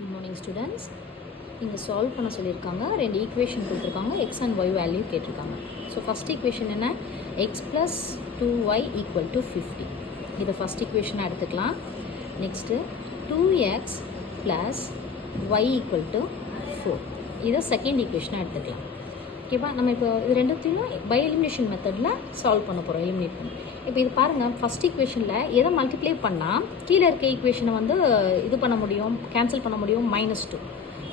Good morning students. இங்கே solve பண்ண சொல்லியிருக்காங்க. ரெண்டு ஈக்குவேஷன் கொடுத்துருக்காங்க. எக்ஸ் அண்ட் ஒய் வேல்யூ கேட்டிருக்காங்க. ஸோ ஃபஸ்ட் ஈக்குவேஷன் என்ன? X plus 2y equal to 50. இதை ஃபஸ்ட் ஈக்குவேஷனாக எடுத்துக்கலாம். Next 2x plus Y equal to 4. இதை செகண்ட் ஈக்குவேஷனாக எடுத்துக்கலாம். ஓகேவா? நம்ம இப்போ இது ரெண்டுத்தையும் பை எலிமினேஷன் மெத்தடில் சால்வ் பண்ண போகிறோம், எலிமினேட் பண்ணி. இப்போ இது பாருங்கள், ஃபஸ்ட் ஈக்குவேஷனில் எதை மல்டிப்ளை பண்ணால் கீழே இருக்க ஈக்குவேஷனை வந்து இது பண்ண முடியும், கேன்சல் பண்ண முடியும், -2.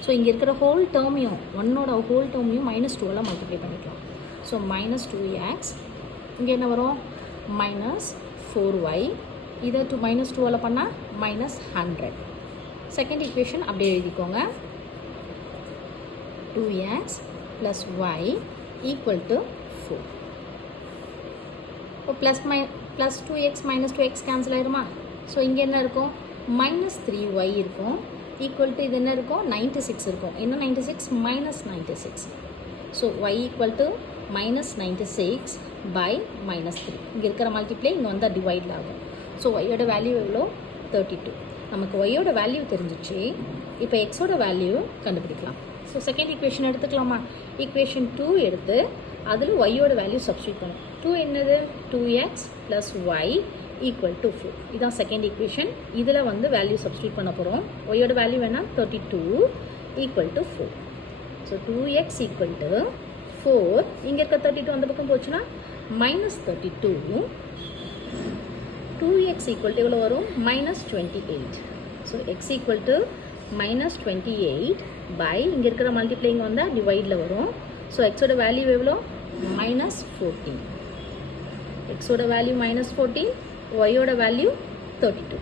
ஸோ இங்கே இருக்கிற ஹோல் டேர்மையும் ஒன்னோட ஹோல் டேர்மையும் -2 மல்டிப்ளை பண்ணிக்கலாம். ஸோ -2x, இங்கே என்ன வரும்? -4y. இதை -2 பண்ணால் -100. செகண்ட் ஈக்குவேஷன் அப்படியே எழுதிக்கோங்க. 2x plus y equal to 4. இப்போ plus 2x minus 2x cancel ஆயிருமா? ஸோ இங்கே என்ன இருக்கும்? -3y இருக்கும். ஈக்குவல் டு இது என்ன இருக்கும்? 96 இருக்கும். என்ன 96? -96. So y equal to -96 by -3. இங்கே இருக்கிற மல்டிப்ளை இங்கே வந்தால் டிவைடில் ஆகும். ஸோ ஒய்யோட வேல்யூ எவ்வளோ? 32. நமக்கு ஒய்யோட வேல்யூ தெரிஞ்சிச்சு. இப்போ எக்ஸோட வேல்யூ கண்டுபிடிக்கலாம். ஸோ செகண்ட் ஈக்குவேஷன் எடுத்துக்கலாமா? ஈக்குவேஷன் 2 எடுத்து அதில் ஒய்யோட வேல்யூ சப்ஸ்டியூட் பண்ணும். 2 என்னது? 2x plus Y equal to 4. இதுதான் செகண்ட் ஈக்குவேஷன். இதில் வந்து வேல்யூ சப்ஸ்டியூட் பண்ண போகிறோம். ஒய்யோட வேல்யூ வேணால் 32 equal to 4. So 2x equal to 4. இங்கே இருக்க 32 அந்த பக்கம் போச்சுன்னா -32. 2x ஈக்குவல் டு எவ்வளோ வரும்? -28. So x equal to -28 by இங்கே இருக்கிற மல்டிப்ளைங்க வந்தால் டிவைடில் வரும். ஸோ எக்ஸோட வேல்யூ எவ்வளோ? -14. எக்ஸோட வேல்யூ -14, ஒய்யோட வேல்யூ 32.